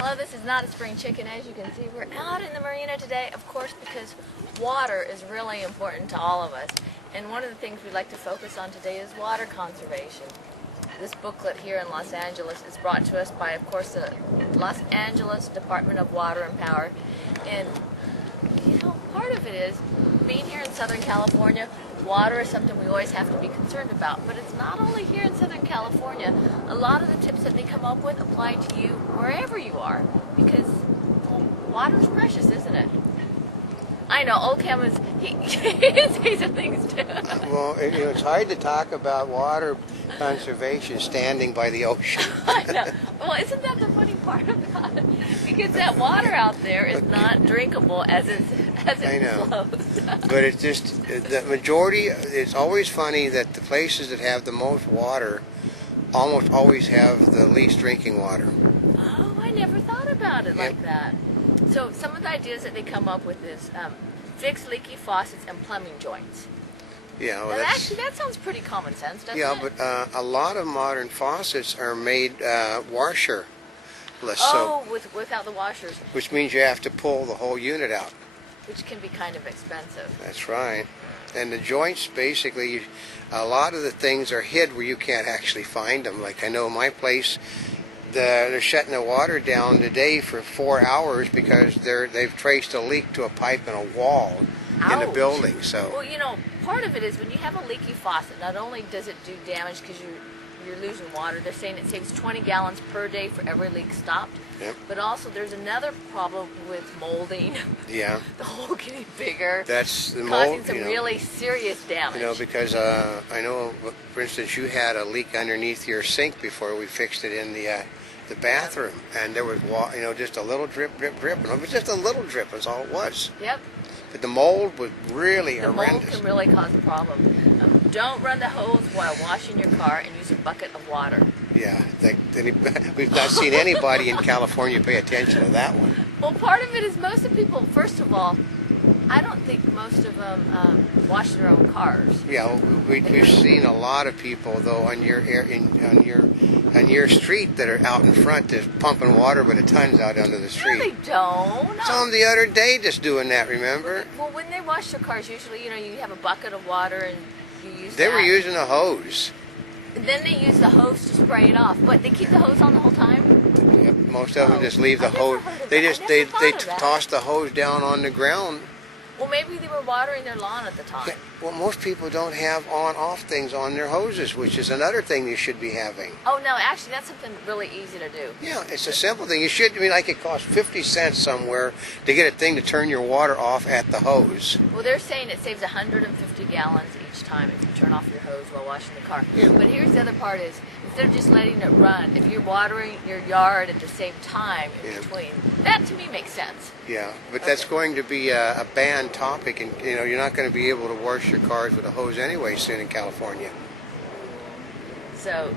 Hello, this is Notaspringchick, and as you can see, we're out in the marina today, of course, because water is really important to all of us. And one of the things we'd like to focus on today is water conservation. This booklet here in Los Angeles is brought to us by, of course, the Los Angeles Department of Water and Power. And, you know, part of it is, being here in Southern California, water is something we always have to be concerned about. But it's not only here in Southern California. A lot of the tips that they come up with apply to you wherever you are, because, well, water is precious, isn't it? I know, old Cam is, he can say some things too. Well, you know, it's hard to talk about water conservation standing by the ocean. I know. Well, isn't that the funny part about it? Because that water out there is not drinkable as it flows. But it's just, the majority, it's always funny that the places that have the most water almost always have the least drinking water. Oh, I never thought about it like that. So some of the ideas that they come up with is fix leaky faucets and plumbing joints. Yeah, well, actually, that sounds pretty common sense, doesn't it? Yeah, but a lot of modern faucets are made washerless. Oh, without the washers. Which means you have to pull the whole unit out. Which can be kind of expensive. That's right. And the joints, basically, a lot of the things are hid where you can't actually find them. Like I know in my place, they're shutting the water down today for 4 hours because they've traced a leak to a pipe in a wall in the building. So, well, you know, part of it is when you have a leaky faucet, not only does it do damage because you're losing water, they're saying it saves 20 gallons per day for every leak stopped. Yep. But also there's another problem with molding. Yeah. The hole getting bigger. That's the mold. Causing some really serious damage. You know, because I know, for instance, you had a leak underneath your sink before we fixed it in the bathroom, and there was, you know, just a little drip, drip, drip, and it was just a little drip. That's all it was. Yep. But the mold was really horrendous. The mold can really cause a problem. Don't run the hose while washing your car, and use a bucket of water. Yeah, we've not seen anybody in California pay attention to that one. Well, part of it is most of people, first of all, I don't think most of them wash their own cars. Yeah, we've seen a lot of people though on your street that are out in front just pumping water by the tons out under the street. No, they don't. Saw them the other day just doing that. Remember? Well, when they wash their cars, usually you have a bucket of water and you use. They were using a hose. And then they use the hose to spray it off. But they keep the hose on the whole time. Yep, most of them just leave the hose. They toss the hose down on the ground. Well, maybe they were watering their lawn at the time. Yeah, well, most people don't have on-off things on their hoses, which is another thing you should be having. Oh, no, actually, that's something really easy to do. Yeah, it's a simple thing. You should, like it costs 50 cents somewhere to get a thing to turn your water off at the hose. Well, they're saying it saves 150 gallons each time if you turn off your hose while washing the car. Yeah. But here's the other part is, instead of just letting it run, if you're watering your yard at the same time in between, that to me makes sense. Yeah, but that's going to be a banned topic, and you know you're not going to be able to wash your cars with a hose anyway soon in California. So,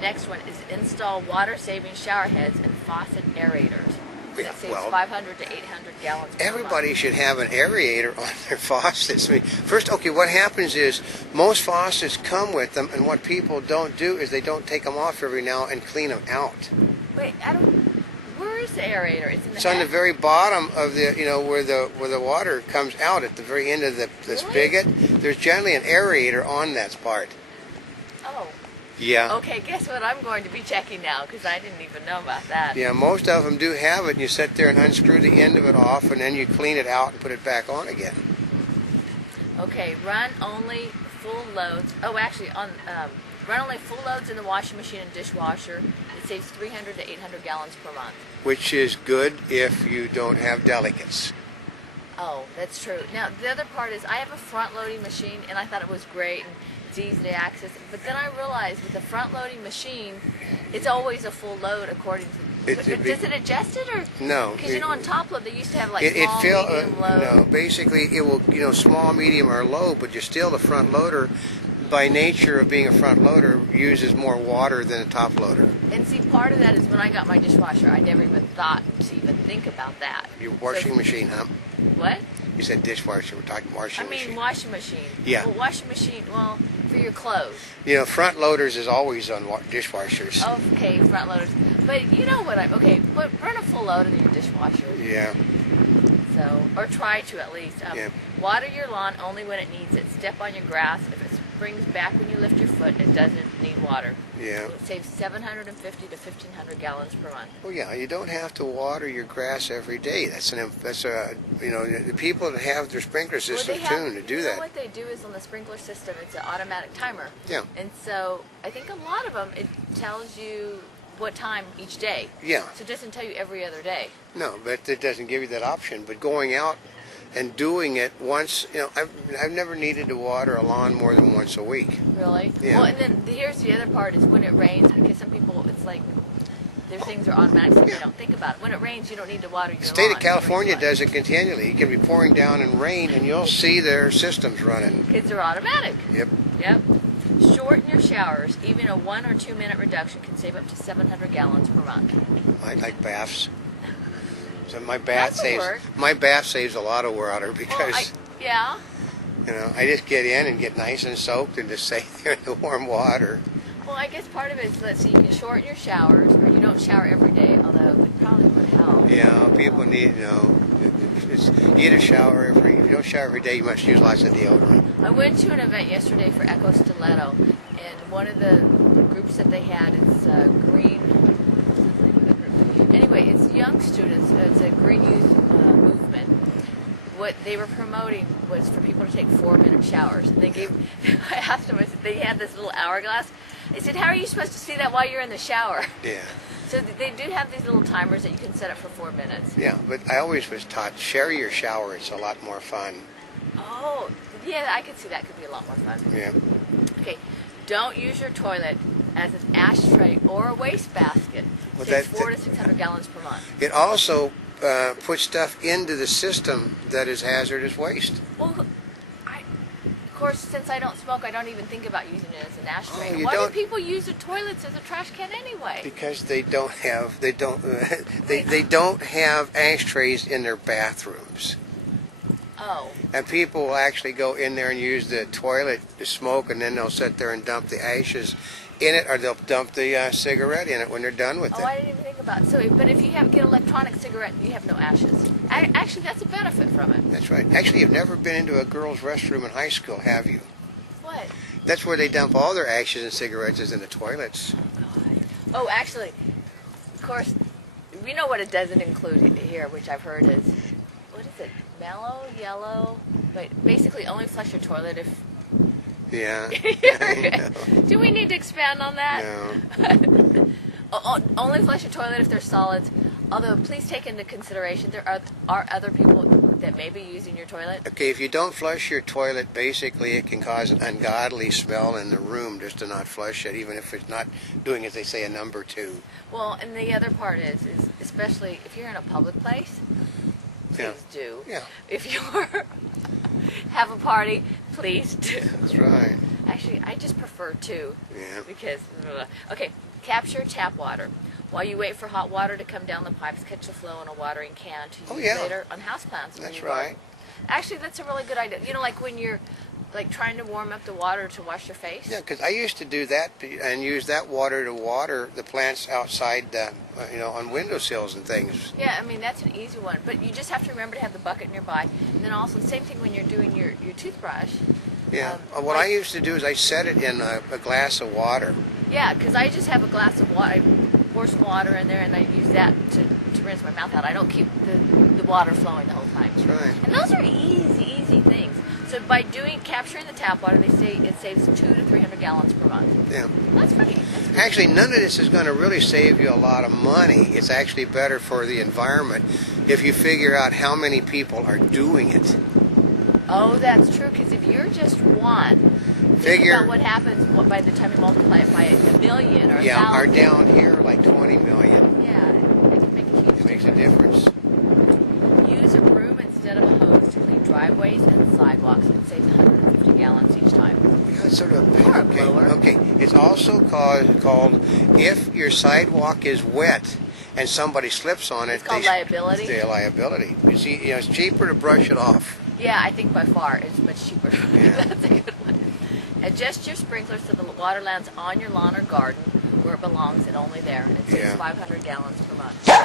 next one is install water-saving shower heads and faucet aerators. That saves 500 to 800 gallons per Everybody month. should have an aerator on their faucets. I mean, first, okay, what happens is most faucets come with them, and what people don't do is they don't take them off every now and clean them out. Wait, where is the aerator? It's on the very bottom of the, where the water comes out at the very end of the spigot. There's generally an aerator on that part. Oh. Yeah. Okay, guess what I'm going to be checking now, because I didn't even know about that. Yeah, most of them do have it, and you sit there and unscrew the end of it off, and then you clean it out and put it back on again. Okay, run only full loads. Oh, actually, run only full loads in the washing machine and dishwasher. It saves 300 to 800 gallons per month. Which is good if you don't have delicates. Oh, that's true. Now, the other part is I have a front-loading machine, and I thought it was great, and it's easy to access. But then I realized with the front-loading machine, it's always a full load according to... Does it adjust it, or...? No. Because, on top load, they used to have, like, small, medium, low. No, basically, it will, small, medium, or low, but you're still the front loader. By nature of being a front loader, uses more water than a top loader. And see, part of that is when I got my dishwasher, I never even thought to even think about that. Your washing machine, huh? What? You said dishwasher. We're talking washing machine. I mean washing machine. Yeah. Well, washing machine, well, for your clothes. Front loaders is always on dishwashers. Okay, front loaders. But you know what but run a little loader than your dishwasher. Yeah. So, or try to at least. Yeah. Water your lawn only when it needs it. Step on your grass. If it springs back when you lift your foot, it doesn't need water. Yeah. So it saves 750 to 1,500 gallons per month. Well, yeah, you don't have to water your grass every day. That's a the people that have their sprinkler system tuned to do that. What they do is on the sprinkler system, it's an automatic timer. Yeah. And so I think a lot of them, it tells you what time each day. Yeah. So it doesn't tell you every other day. No, but it doesn't give you that option. But going out and doing it once, I've never needed to water a lawn more than once a week. Really? Yeah. Well, and then here's the other part is when it rains, because some people, it's like their things are automatic, so they don't think about it. When it rains, you don't need to water your lawn. The state of California does it continually. You can be pouring down in rain, and you'll see their systems running. Kids are automatic. Yep. Yep. Shorten your showers. Even a 1 or 2 minute reduction can save up to 700 gallons per month. I like baths. So my bath That'll saves a lot of water because yeah. I just get in and get nice and soaked and just stay there in the warm water. Well, I guess part of it is, let's see, you can shorten your showers, or you don't shower every day, although it probably would help. Yeah, people need, you need a shower if you don't shower every day, you must use lots of deodorant. I went to an event yesterday for Echo Stiletto, and one of the groups that they had is green. Anyway, it's young students. It's a green youth movement. What they were promoting was for people to take 4-minute showers. And they gave. I asked them. I said they had this little hourglass. I said, "How are you supposed to see that while you're in the shower?" Yeah. So they do have these little timers that you can set up for 4 minutes. Yeah, but I always was taught share your shower. It's a lot more fun. Oh, yeah, I could see that could be a lot more fun. Yeah. Okay, don't use your toilet as an ashtray or a wastebasket. Well, Saves 400 to 600 gallons per month. It also puts stuff into the system that is hazardous waste. Well, of course, since I don't smoke, I don't even think about using it as an ashtray. Oh, you Why do don't? people use the toilets as a trash can anyway? Because they don't have ashtrays in their bathrooms. Oh. And people will actually go in there and use the toilet to smoke, and then they'll sit there and dump the ashes in it, or they'll dump the cigarette in it when they're done with Oh, it. I didn't even think about it. So, but if you get electronic cigarette, you have no ashes. Actually, that's a benefit from it. That's right. Actually, you've never been into a girls' restroom in high school, have you? What? That's where they dump all their ashes and cigarettes is in the toilets. God. Oh, actually, of course, we know what it doesn't include here, which I've heard is, what is it? Mellow, yellow, but basically only flush your toilet if. Yeah. Do we need to expand on that? No. Only flush your toilet if they're solids. Although, please take into consideration there are other people that may be using your toilet. Okay, if you don't flush your toilet, basically it can cause an ungodly smell in the room just to not flush it, even if it's not doing, as they say, a number 2. Well, and the other part is especially if you're in a public place, please do. Yeah. If you're have a party, please do. That's right. Actually, I just prefer to. Yeah. Because, okay, capture tap water. While you wait for hot water to come down the pipes, catch the flow in a watering can to use later on houseplants. That's right. Actually, that's a really good idea. You know, like when you're trying to warm up the water to wash your face. Yeah, because I used to do that and use that water to water the plants outside, on windowsills and things. Yeah, I mean, that's an easy one. But you just have to remember to have the bucket nearby. And then also, same thing when you're doing your toothbrush. Yeah. What I used to do is I set it in a glass of water. Yeah, because I just have a glass of water. I pour some water in there, and I use that to rinse my mouth out. I don't keep the water flowing the whole time. That's right. And those are easy things. So by capturing the tap water, they say it saves 200 to 300 gallons per month. Yeah. That's pretty. Actually, none of this is going to really save you a lot of money. It's actually better for the environment if you figure out how many people are doing it. Oh, that's true, because if you're just one, think about what happens by the time you multiply it by a million or 1,000. Yeah, or down here like 20 million. Yeah, it can make a huge difference. It makes a difference. Use a broom instead of a hose to clean driveways and sidewalks. It saves 150 gallons each time. Yeah, it's sort of Or a blower. Okay. It's also called if your sidewalk is wet and somebody slips on it. It's called liability. It's liability. You see, it's cheaper to brush it off. Yeah, I think by far it's much cheaper. Yeah. That's a good one. Adjust your sprinklers so the water lands on your lawn or garden where it belongs and only there. It saves 500 gallons per month.